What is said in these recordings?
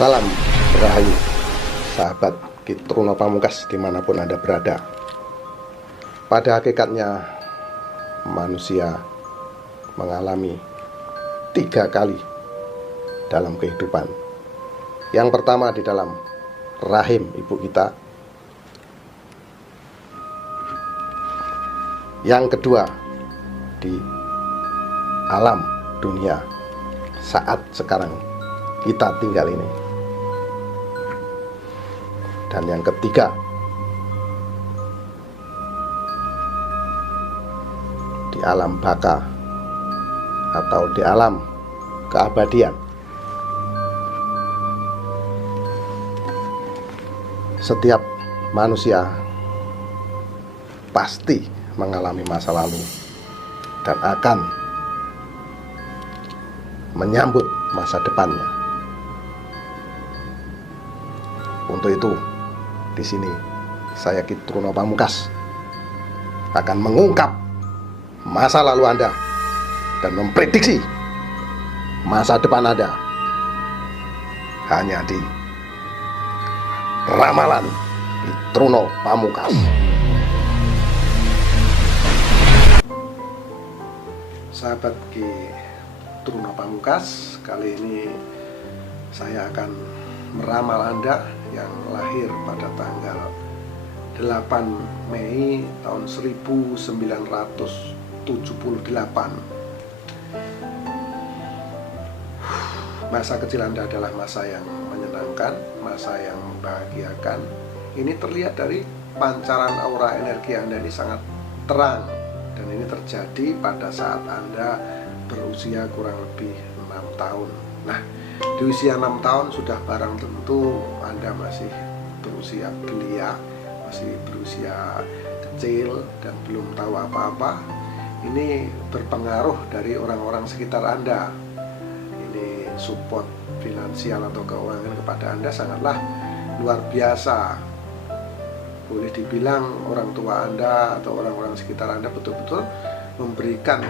Salam Rahayu, sahabat Kitruno Pamungkas dimanapun Anda berada. Pada hakikatnya manusia mengalami 3 kali dalam kehidupan. Yang pertama di dalam rahim ibu kita, yang kedua di alam dunia saat sekarang kita tinggal ini, dan yang ketiga di alam baka atau di alam keabadian. Setiap manusia pasti mengalami masa lalu dan akan menyambut masa depannya. Untuk itu, di sini saya Kitruno Pamungkas akan mengungkap masa lalu Anda dan memprediksi masa depan Anda hanya di Ramalan Kitruno Pamungkas. Sahabat Kitruno Pamungkas, kali ini saya akan meramal Anda yang lahir pada tanggal 8 Mei tahun 1978. Masa kecil Anda adalah masa yang menyenangkan, masa yang membahagiakan. Ini terlihat dari pancaran aura energi Anda ini sangat terang, dan ini terjadi pada saat Anda berusia kurang lebih 6 tahun. Nah, di usia 6 tahun sudah barang tentu Anda masih berusia belia, masih berusia kecil dan belum tahu apa-apa. Ini berpengaruh dari orang-orang sekitar Anda. Ini support finansial atau keuangan kepada Anda sangatlah luar biasa. Boleh dibilang orang tua Anda atau orang-orang sekitar Anda betul-betul memberikan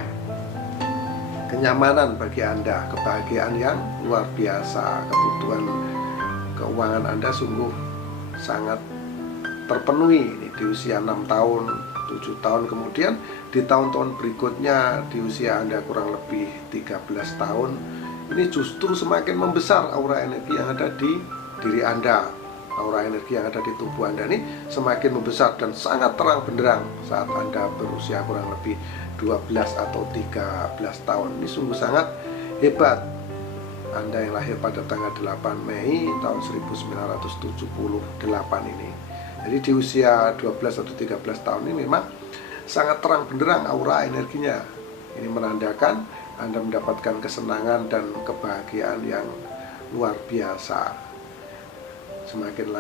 kenyamanan bagi Anda, kebahagiaan yang luar biasa. Kebutuhan keuangan Anda sungguh sangat terpenuhi di usia 6 tahun, 7 tahun. Kemudian di tahun-tahun berikutnya, di usia Anda kurang lebih 13 tahun, ini justru semakin membesar aura energi yang ada di diri Anda. Aura energi yang ada di tubuh Anda ini semakin membesar dan sangat terang benderang saat Anda berusia kurang lebih 12 atau 13 tahun. Ini sungguh sangat hebat. Anda yang lahir pada tanggal 8 Mei tahun 1978 ini. Jadi di usia 12 atau 13 tahun ini memang sangat terang benderang aura energinya. Ini menandakan Anda mendapatkan kesenangan dan kebahagiaan yang luar biasa. Semakin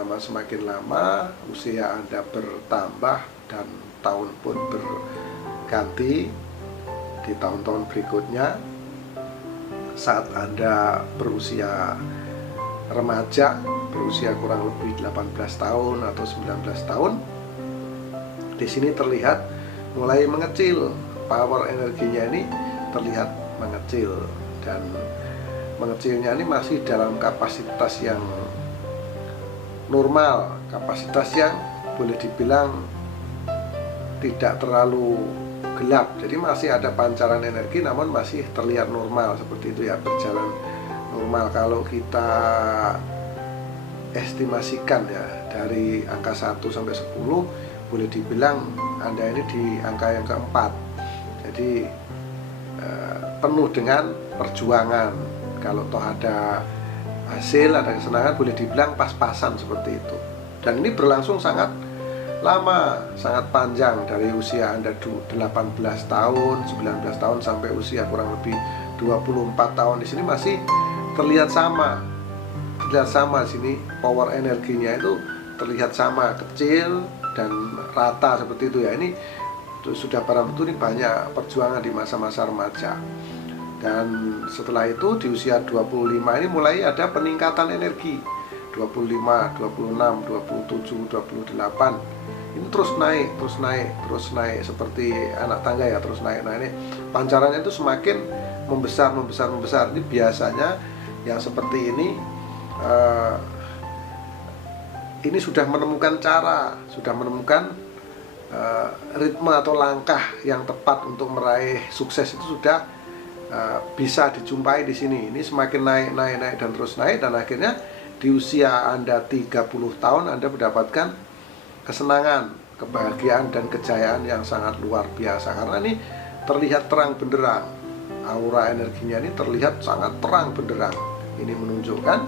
lama usia Anda bertambah dan tahun pun berganti. Di tahun-tahun berikutnya, saat Anda berusia remaja, berusia kurang lebih 18 tahun atau 19 tahun, di sini terlihat mulai mengecil. Power energinya ini terlihat mengecil, dan mengecilnya ini masih dalam kapasitas yang normal, kapasitas yang boleh dibilang tidak terlalu gelap. Jadi masih ada pancaran energi namun masih terlihat normal seperti itu ya, berjalan normal. Kalau kita estimasikan ya, dari angka 1 sampai 10 boleh dibilang Anda ini di angka yang keempat. Jadi penuh dengan perjuangan. Kalau toh ada hasil, ada kesenangan, boleh dibilang pas-pasan seperti itu. Dan ini berlangsung sangat lama, sangat panjang, dari usia Anda 18 tahun, 19 tahun sampai usia kurang lebih 24 tahun. Di sini masih terlihat sama. Terlihat sama di sini, power energinya itu terlihat sama, kecil dan rata seperti itu ya. Ini sudah barang tentu ini banyak perjuangan di masa-masa remaja. Dan setelah itu di usia 25 ini mulai ada peningkatan energi. 25, 26, 27, 28. Ini terus naik seperti anak tangga ya, terus naik. Nah, ini pancarannya itu semakin membesar. Ini biasanya yang seperti ini ini sudah menemukan cara, sudah menemukan ritme atau langkah yang tepat untuk meraih sukses itu sudah bisa dijumpai di sini. Ini semakin naik dan terus naik, dan akhirnya di usia Anda 30 tahun Anda mendapatkan kesenangan, kebahagiaan dan kejayaan yang sangat luar biasa, karena ini terlihat terang benderang. Aura energinya ini terlihat sangat terang benderang. Ini menunjukkan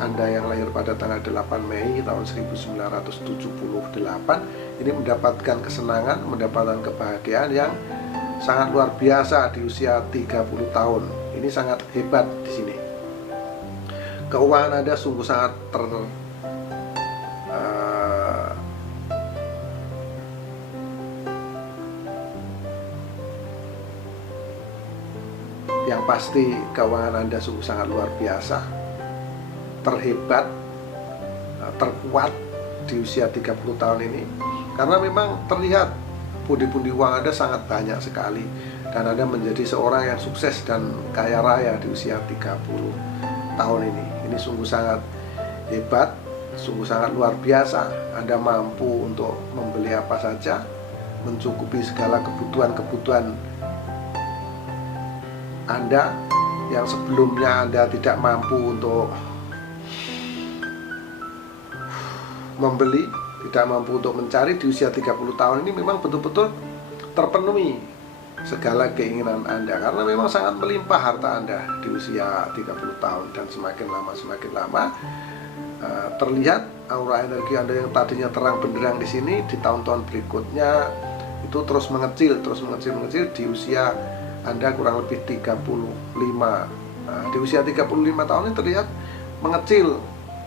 Anda yang lahir pada tanggal 8 Mei tahun 1978 ini mendapatkan kesenangan, mendapatkan kebahagiaan yang sangat luar biasa di usia 30 tahun. Ini sangat hebat di sini. Keuangan Anda sungguh sangat yang pasti keuangan Anda sungguh sangat luar biasa, terhebat, terkuat di usia 30 tahun ini, karena memang terlihat pundi-pundi uang Anda sangat banyak sekali, dan Anda menjadi seorang yang sukses dan kaya raya di usia 30 tahun ini. Ini sungguh sangat hebat, sungguh sangat luar biasa. Anda mampu untuk membeli apa saja, mencukupi segala kebutuhan-kebutuhan Anda yang sebelumnya Anda tidak mampu untuk membeli, tidak mampu untuk mencari. Di usia 30 tahun ini memang betul-betul terpenuhi segala keinginan Anda, karena memang sangat melimpah harta Anda di usia 30 tahun. Dan semakin lama terlihat aura energi Anda yang tadinya terang benderang di sini, di tahun-tahun berikutnya itu terus mengecil di usia Anda kurang lebih 35. Di usia 35 tahun ini terlihat mengecil.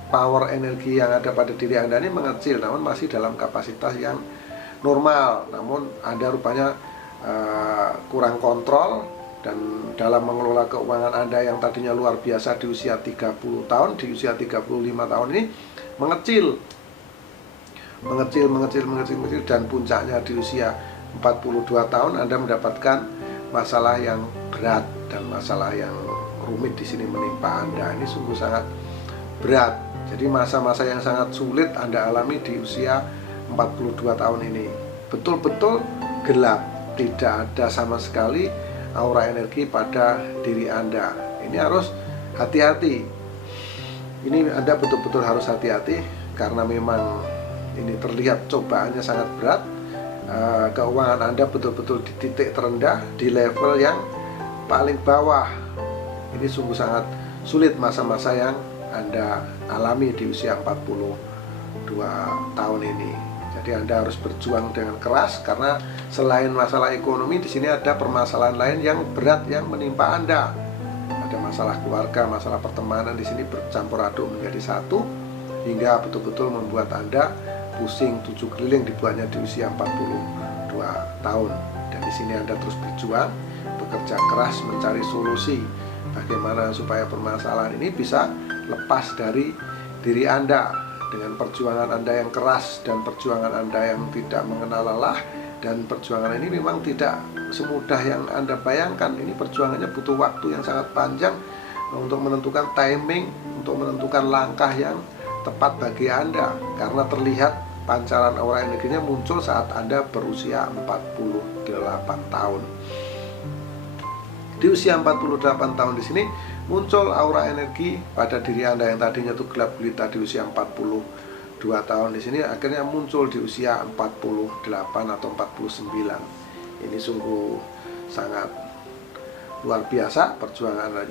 Power energi yang ada pada diri Anda ini mengecil, namun masih dalam kapasitas yang normal. Namun Anda rupanya kurang kontrol, dan dalam mengelola keuangan Anda yang tadinya luar biasa di usia 30 tahun, di usia 35 tahun ini mengecil, dan puncaknya di usia 42 tahun Anda mendapatkan masalah yang berat dan masalah yang rumit di sini menimpa Anda. Ini sungguh sangat berat. Jadi masa-masa yang sangat sulit Anda alami di usia 42 tahun ini. Betul-betul gelap, tidak ada sama sekali aura energi pada diri Anda. Ini harus hati-hati. Ini Anda betul-betul harus hati-hati, karena memang ini terlihat cobaannya sangat berat. Keuangan Anda betul-betul di titik terendah, di level yang paling bawah. Ini sungguh sangat sulit masa-masa yang Anda alami di usia 42 tahun ini. Jadi Anda harus berjuang dengan keras, karena selain masalah ekonomi, di sini ada permasalahan lain yang berat yang menimpa Anda. Ada masalah keluarga, masalah pertemanan di sini bercampur aduk menjadi satu, hingga betul-betul membuat Anda pusing tujuh keliling dibuatnya di usia 42 tahun. Dan di sini Anda terus berjuang, bekerja keras mencari solusi bagaimana supaya permasalahan ini bisa lepas dari diri Anda. Dengan perjuangan Anda yang keras dan perjuangan Anda yang tidak mengenal lelah, dan perjuangan ini memang tidak semudah yang Anda bayangkan. Ini perjuangannya butuh waktu yang sangat panjang untuk menentukan timing, untuk menentukan langkah yang tepat bagi Anda, karena terlihat pancaran aura energinya muncul saat Anda berusia 48 tahun. Di usia 48 tahun di sini muncul aura energi pada diri Anda yang tadinya itu gelap gulita di usia 42 tahun, di sini akhirnya muncul di usia 48 atau 49. Ini sungguh sangat luar biasa perjuangan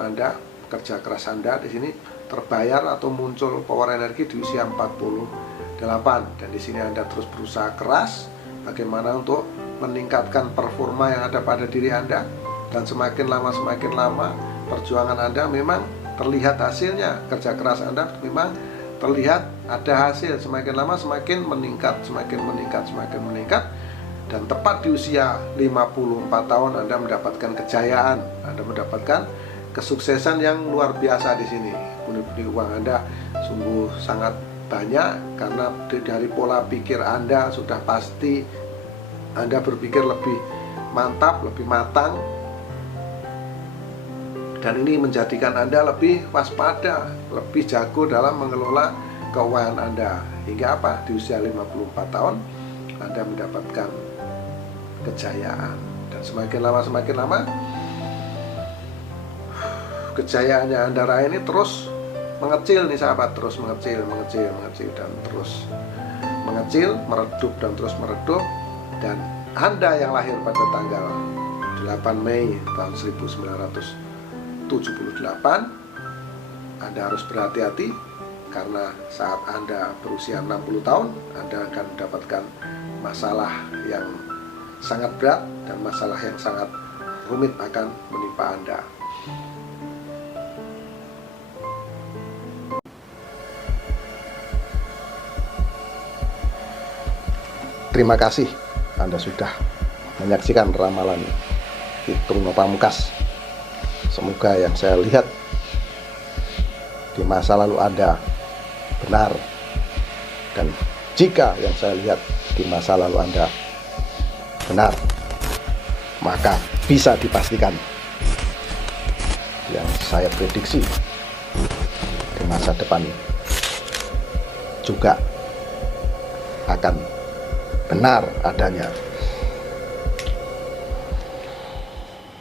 Anda, kerja keras Anda di sini terbayar atau muncul power energi di usia 48. Dan di sini Anda terus berusaha keras bagaimana untuk meningkatkan performa yang ada pada diri Anda, dan semakin lama perjuangan Anda memang terlihat hasilnya. Kerja keras Anda memang terlihat ada hasil, semakin lama semakin meningkat, dan tepat di usia 54 tahun Anda mendapatkan kejayaan, Anda mendapatkan kesuksesan yang luar biasa di sini. Pundi-pundi uang Anda sungguh sangat banyak, karena dari pola pikir Anda sudah pasti Anda berpikir lebih mantap, lebih matang, dan ini menjadikan Anda lebih waspada, lebih jago dalam mengelola keuangan Anda hingga apa? Di usia 54 tahun Anda mendapatkan kejayaan, dan semakin lama kejayaannya Anda raih ini terus mengecil nih sahabat, terus mengecil dan terus mengecil, meredup dan terus meredup. Dan Anda yang lahir pada tanggal 8 Mei tahun 1978, Anda harus berhati-hati, karena saat Anda berusia 60 tahun Anda akan mendapatkan masalah yang sangat berat dan masalah yang sangat rumit akan menimpa Anda. Terima kasih Anda sudah menyaksikan ramalan Hitruno Pamungkas. Semoga yang saya lihat di masa lalu Anda benar, dan jika yang saya lihat di masa lalu Anda benar, maka bisa dipastikan yang saya prediksi di masa depan juga akan benar adanya.